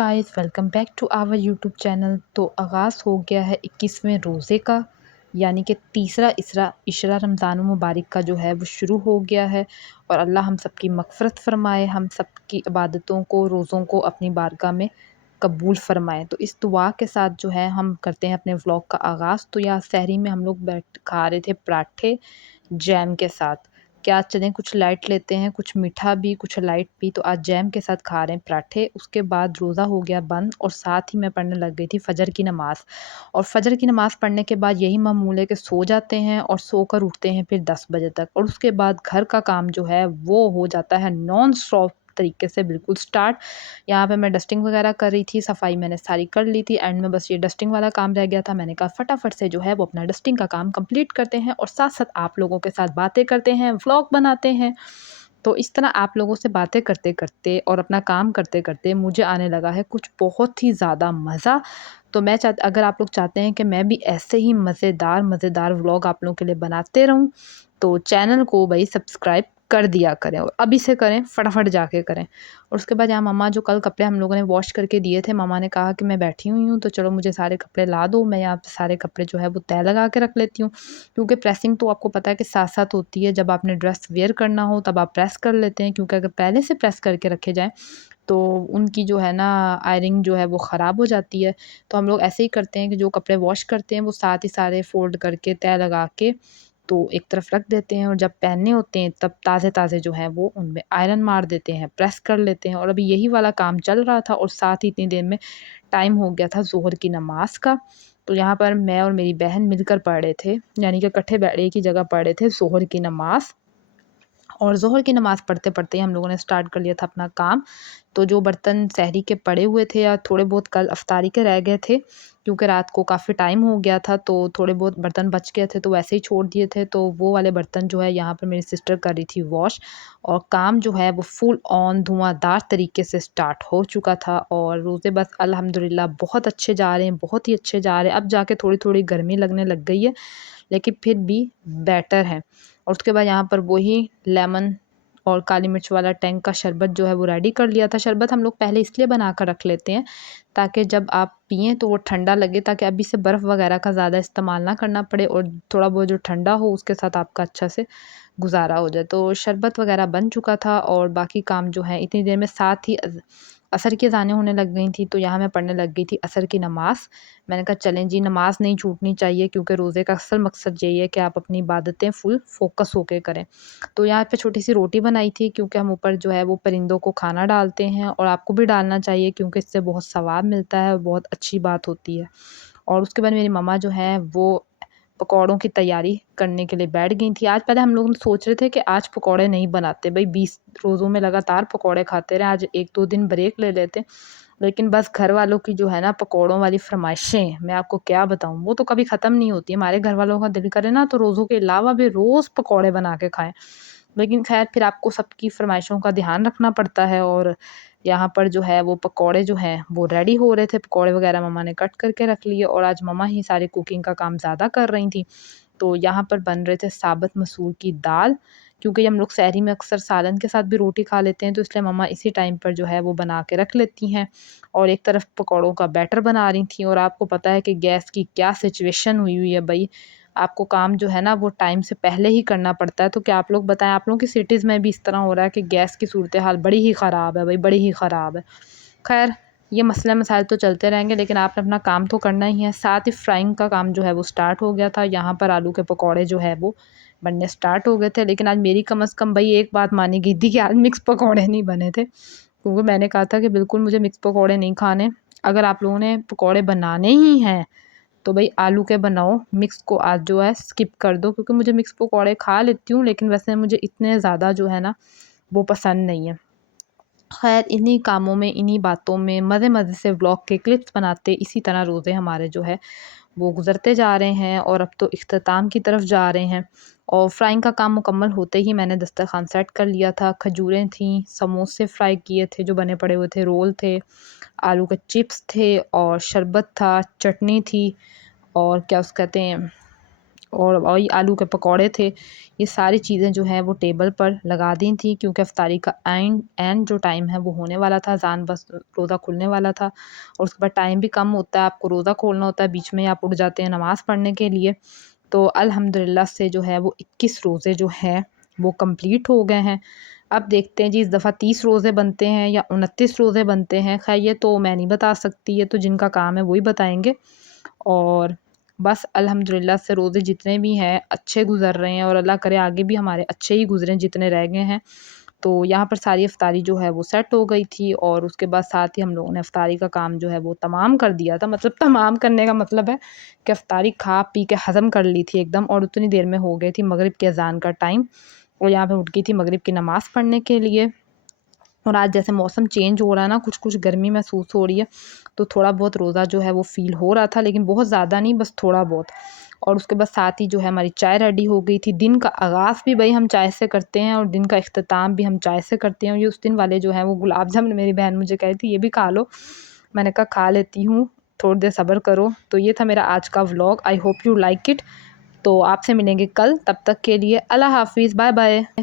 Guys, welcome back to our YouTube channel. तो आगाज़ हो गया है 21वें रोज़े का, यानी कि तीसरा इसरा इशरा रमज़ान मुबारक का जो है वो शुरू हो गया है। और अल्लाह हम सब की मग़फ़िरत फ़रमाए, हम सब की इबादतों को, रोज़ों को अपनी बारगाह में कबूल फ़रमाए। तो इस दुआ के साथ जो है हम करते हैं अपने व्लॉग का आगाज़। तो यहाँ सहरी में हम लोग बैठ खा रहे थे पराठे जैम के साथ। क्या चलें, कुछ लाइट लेते हैं, कुछ मीठा भी, कुछ लाइट भी। तो आज जैम के साथ खा रहे हैं पराठे। उसके बाद रोज़ा हो गया बंद और साथ ही मैं पढ़ने लग गई थी फ़जर की नमाज़। और फ़जर की नमाज़ पढ़ने के बाद यही मामूल है कि सो जाते हैं और सोकर उठते हैं फिर 10 बजे तक। और उसके बाद घर का काम जो है वो हो जाता है नॉन स्टॉप तरीके से बिल्कुल स्टार्ट। यहाँ पे मैं डस्टिंग वगैरह कर रही थी, सफाई मैंने सारी कर ली थी। एंड में बस ये डस्टिंग वाला काम रह गया था। मैंने कहा फटाफट से जो है वो अपना डस्टिंग का काम कंप्लीट करते हैं और साथ-साथ आप लोगों के साथ बातें करते हैं, व्लॉग बनाते हैं। तो इस तरह आप लोगों से बातें करते-करते और अपना काम करते-करते मुझे आने लगा है कुछ बहुत ही ज़्यादा मज़ा। तो मैं अगर आप लोग चाहते हैं कि मैं भी ऐसे ही मज़ेदार व्लॉग आप लोगों के लिए बनाते रहूँ, तो चैनल को भई सब्सक्राइब कर दिया करें और अभी से करें, फटाफट जाके करें। और उसके बाद यहाँ मम्मा जो कल कपड़े हम लोगों ने वॉश करके दिए थे, मम्मा ने कहा कि मैं बैठी हुई हूँ तो चलो मुझे सारे कपड़े ला दो, मैं यहाँ पे सारे कपड़े जो है वो तह लगा के रख लेती हूँ। क्योंकि प्रेसिंग तो आपको पता है कि साथ-साथ होती है, जब आपने ड्रेस वियर करना हो तब आप प्रेस कर लेते हैं, क्योंकि अगर पहले से प्रेस करके रखे जाएँ तो उनकी जो है ना आयरनिंग जो है वो ख़राब हो जाती है। तो हम लोग ऐसे ही करते हैं कि जो कपड़े वॉश करते हैं वो साथ ही सारे फ़ोल्ड करके तह लगा के तो एक तरफ रख देते हैं और जब पहनने होते हैं तब ताज़े-ताज़े जो हैं वो उनमें आयरन मार देते हैं, प्रेस कर लेते हैं। और अभी यही वाला काम चल रहा था और साथ ही इतनी देर में टाइम हो गया था ज़ोहर की नमाज़ का। तो यहाँ पर मैं और मेरी बहन मिलकर पढ़ रहे थे, यानी कि इकट्ठे एक ही जगह पढ़ रहे थे ज़ोहर की नमाज़। और ज़ोहर की नमाज़ पढ़ते-पढ़ते ही हम लोगों ने स्टार्ट कर लिया था अपना काम। तो जो बर्तन सहरी के पड़े हुए थे या थोड़े बहुत कल इफ्तारी के रह गए थे, क्योंकि रात को काफ़ी टाइम हो गया था तो थोड़े बहुत बर्तन बच गए थे तो वैसे ही छोड़ दिए थे। तो वो वाले बर्तन जो है यहाँ पर मेरी सिस्टर कर रही थी वॉश और काम जो है वो फुल ऑन धुआँधार तरीके से स्टार्ट हो चुका था। और रोज़े बस अल्हम्दुलिल्लाह बहुत अच्छे जा रहे हैं, बहुत ही अच्छे जा रहे हैं। अब जाके थोड़ी-थोड़ी गर्मी लगने लग गई है, लेकिन फिर भी बेटर है। और उसके बाद यहाँ पर वही लेमन और काली मिर्च वाला टैंग का शरबत जो है वो रेडी कर लिया था। शरबत हम लोग पहले इसलिए बना कर रख लेते हैं ताकि जब आप पिएँ तो वो ठंडा लगे, ताकि अभी से बर्फ़ वगैरह का ज़्यादा इस्तेमाल ना करना पड़े और थोड़ा बहुत जो ठंडा हो उसके साथ आपका अच्छा से गुज़ारा हो जाए। तो शरबत वगैरह बन चुका था और बाकी काम जो है इतनी देर में साथ ही असर की अज़ानें होने लग गई थी। तो यहाँ मैं पढ़ने लग गई थी असर की नमाज़। मैंने कहा चलें जी, नमाज़ नहीं छूटनी चाहिए क्योंकि रोज़े का असल मकसद यही है कि आप अपनी इबादतें फुल फ़ोकस होके करें। तो यहाँ पे छोटी-सी रोटी बनाई थी क्योंकि हम ऊपर जो है वो परिंदों को खाना डालते हैं और आपको भी डालना चाहिए क्योंकि इससे बहुत सवाब मिलता है और बहुत अच्छी बात होती है। और उसके बाद मेरी मम्मा जो है वो पकौड़ों की तैयारी करने के लिए बैठ गई थी। आज पहले हम लोग सोच रहे थे कि आज पकौड़े नहीं बनाते, भई 20 रोज़ों में लगातार पकौड़े खाते रहे, आज 1-2 दिन ब्रेक ले लेते। लेकिन बस घर वालों की जो है ना पकौड़ों वाली फ़रमाइशें, मैं आपको क्या बताऊँ, वो तो कभी ख़त्म नहीं होती। हमारे घर वालों का दिल करे ना तो रोज़ों के अलावा भी रोज़ पकौड़े बना के खाएँ। लेकिन ख़ैर फिर आपको सबकी फ़रमाइशों का ध्यान रखना पड़ता है। और यहाँ पर जो है वो पकौड़े जो हैं वो रेडी हो रहे थे। पकौड़े वग़ैरह मम्मा ने कट करके रख लिए और आज मम्मा ही सारी कुकिंग का काम ज़्यादा कर रही थीं। तो यहाँ पर बन रहे थे साबुत मसूर की दाल, क्योंकि हम लोग सहरी में अक्सर सालन के साथ भी रोटी खा लेते हैं तो इसलिए मम्मा इसी टाइम पर जो है वो बना के रख लेती हैं। और एक तरफ पकौड़ों का बैटर बना रही थीं और आपको पता है कि गैस की क्या सिचुएशन हुई हुई है भई। आपको काम जो है ना वो टाइम से पहले ही करना पड़ता है। तो क्या आप लोग बताएँ, आप लोगों की सिटीज़ में भी इस तरह हो रहा है कि गैस की सूरत-ए-हाल बड़ी ही ख़राब है भई, बड़ी ही ख़राब है। ख़ैर ये मसले-मसाइल तो चलते रहेंगे लेकिन आपने अपना काम तो करना ही है। साथ ही फ्राइंग का काम जो है वो स्टार्ट हो गया था। यहाँ पर आलू के पकौड़े जो है वो बनने स्टार्ट हो गए थे। लेकिन आज मेरी कम से कम भई एक बात मानी गई थी कि आज मिक्स पकौड़े नहीं बने थे। क्योंकि मैंने कहा था कि बिल्कुल मुझे मिक्स पकौड़े नहीं खाने। अगर आप लोगों ने पकौड़े बनाने ही हैं तो भई आलू के बनाओ, मिक्स को आज जो है स्किप कर दो, क्योंकि मुझे मिक्स पकौड़े खा लेती हूँ लेकिन वैसे मुझे इतने ज़्यादा जो है ना वो पसंद नहीं है। ख़ैर इन्हीं कामों में, इन्हीं बातों में मज़े-मज़े से व्लॉग के क्लिप्स बनाते इसी तरह रोज़े हमारे जो है वो गुज़रते जा रहे हैं और अब तो इख्तिताम की तरफ जा रहे हैं। और फ्राइंग का काम मुकम्मल होते ही मैंने दस्तरख़्वान सेट कर लिया था। खजूरें थीं, समोसे फ्राई किए थे जो बने पड़े हुए थे, रोल थे, आलू के चिप्स थे और शरबत था, चटनी थी और क्या उसे कहते हैं और वही आलू के पकौड़े थे। ये सारी चीज़ें जो हैं वो टेबल पर लगा दी थी, क्योंकि इफ्तारी का एंड एंड जो टाइम है वो होने वाला था, अज़ान बस रोज़ा खुलने वाला था और उसके बाद टाइम भी कम होता है, आपको रोज़ा खोलना होता है, बीच में आप उठ जाते हैं नमाज़ पढ़ने के लिए। तो अल्हम्दुलिल्लाह से जो है वो 21 रोज़े जो हैं वो कंप्लीट हो गए हैं। अब देखते हैं जी, इस दफ़ा 30 रोज़े बनते हैं या 29 रोज़े बनते हैं, ख़ैर ये तो मैं नहीं बता सकती, ये तो जिनका काम है वही बताएँगे। और बस अल्हम्दुलिल्लाह से रोज़े जितने भी हैं अच्छे गुज़र रहे हैं और अल्लाह करे आगे भी हमारे अच्छे ही गुज़रें जितने रह गए हैं। तो यहाँ पर सारी इफ्तारी जो है वो सेट हो गई थी और उसके बाद साथ ही हम लोगों ने इफ्तारी का काम जो है वो तमाम कर दिया था। मतलब तमाम करने का मतलब है कि इफ्तारी खा पी के हज़म कर ली थी एकदम, और उतनी देर में हो गई थी मगरिब की अज़ान का टाइम और यहाँ पे उठ गई थी मगरिब की नमाज़ पढ़ने के लिए। और आज जैसे मौसम चेंज हो रहा है ना, कुछ-कुछ गर्मी महसूस हो रही है, तो थोड़ा बहुत रोज़ा जो है वो फ़ील हो रहा था, लेकिन बहुत ज़्यादा नहीं, बस थोड़ा बहुत। और उसके बाद साथ ही जो है हमारी चाय रेडी हो गई थी। दिन का आगाज़ भी भई हम चाय से करते हैं और दिन का इख्तिताम भी हम चाय से करते हैं। और ये उस दिन वाले जो हैं वो गुलाब जामुन मेरी बहन मुझे कह रही थी, "ये भी खा लो।" मैंने कहा, "खा लेती हूँ, थोड़ी देर सब्र करो।" तो ये था मेरा आज का vlog. I hope you like it. तो आपसे मिलेंगे कल, तब तक के लिए अल्लाह हाफ़िज़, बाय-बाय।